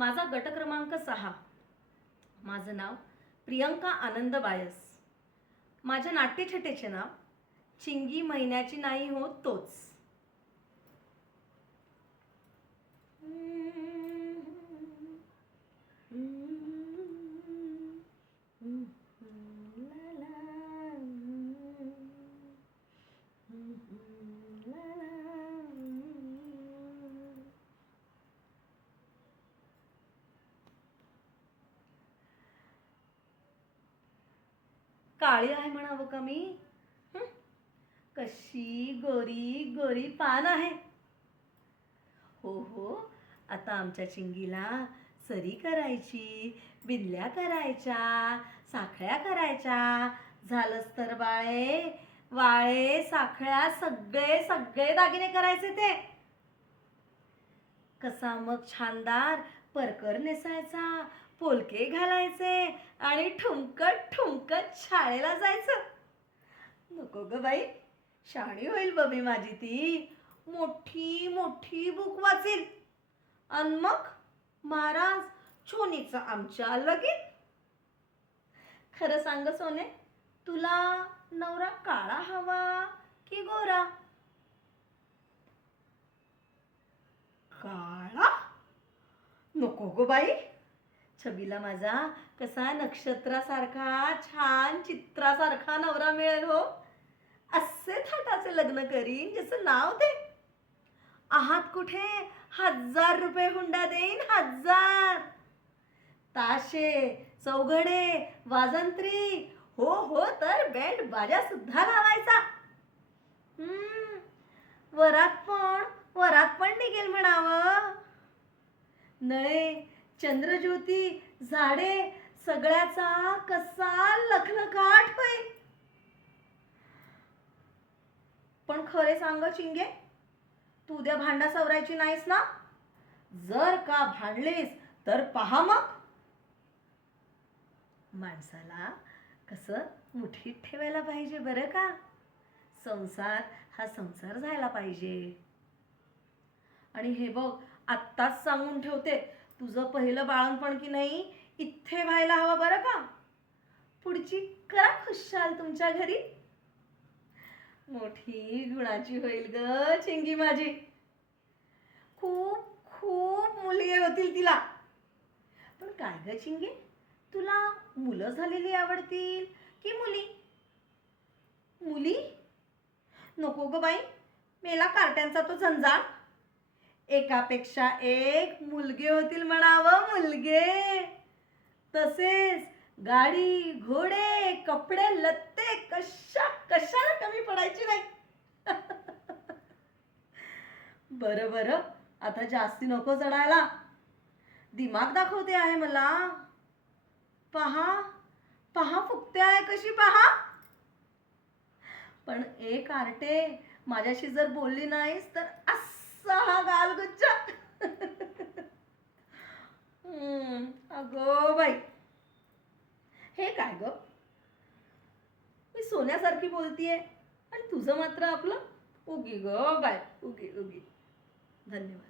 माझा गट क्रमांक 6. माझं नाव प्रियंका आनंद बायस. माझ्या नाट्यछटेचे नाव चिंगी महिन्याची नाही होत तोच. काळी आहे म्हणावं का मी? कशी गोरी गोरी पान आहे. हो हो, आता आमच्या चिंगीला सरी करायची, बिंदल्या करायच्या, साखळ्या करायच्या. झालंच तर बाळे, वाळे साखळ्या सगळे सगळे दागिने करायचे ते. कसा मग छानदार परकर नेसायचा, पोलके घालायचे आणि ठुमकत ठुमकत शाळेला जायचं. नको ग बाई, शाणी होईल बबी माझी ती. मोठी मोठी बुक वाचेल आणि मग महाराज छोनीचं आमच्या लगीन. खरं सांग सोने, तुला नवरा काळा हवा की गोरा? काळा? नको गो बाई, छबीला माझा कसा नक्षत्रासारखा छान चित्रासारखा नवरा मिळेल हो. असे थाटाचे लग्न करीन जसं नाव दे. आहात कुठे 1000 रुपये हुंडा देईन, 1000. ताशे, चौघडे, वाजंत्री, हो हो तर बँड बाजा सुद्धा लावायचा. वरात पण निघेल म्हणावं. नळे, चंद्रज्योती, झाडे सगळ्याचा कसा लखलखाट होईल. पण खरे सांग चिंगे, तू उद्या भांडा सवरायची नाहीस ना? जर का भांडलीस तर पहा मग. माणसाला कसं मुठीत ठेवायला पाहिजे बरं का. संसार हा संसार झाला पाहिजे. आणि हे बघ, आत्ताच सांगून ठेवते, तुझं पहिलं बाळणपण की नाही इथे व्हायला हवं बरं का. पुढची करा खुशाल तुमच्या घरी. मोठी गुणाची होईल ग चिंगी माझी. खूप खूप मुली होतील तिला. पण काय ग चिंगी, तुला मुलं झालेली आवडतील की मुली? मुली? नको ग बाई, मेला कार्ट्यांचा तो झंझाट. एकापेक्षा एक मुलगे होतील म्हणावं, मुलगे. तसेच गाडी, घोडे, कपडे, लत्ते कशाला कमी पडायची नाही. बरं बरं, आता जास्ती नको चढायला. दिमाग दाखवते आहे मला. पहा पहा फुकते आहे कशी, पहा. पण एक आरटे, माझ्याशी जर बोलली नाहीस तर असा हा गालगुच्चा. अगो बाई, हे काय ग, मी सोन्यासारखी बोलतीये आणि तुझं मात्र आपलं उगी ग बाय, उगी उगी. धन्यवाद.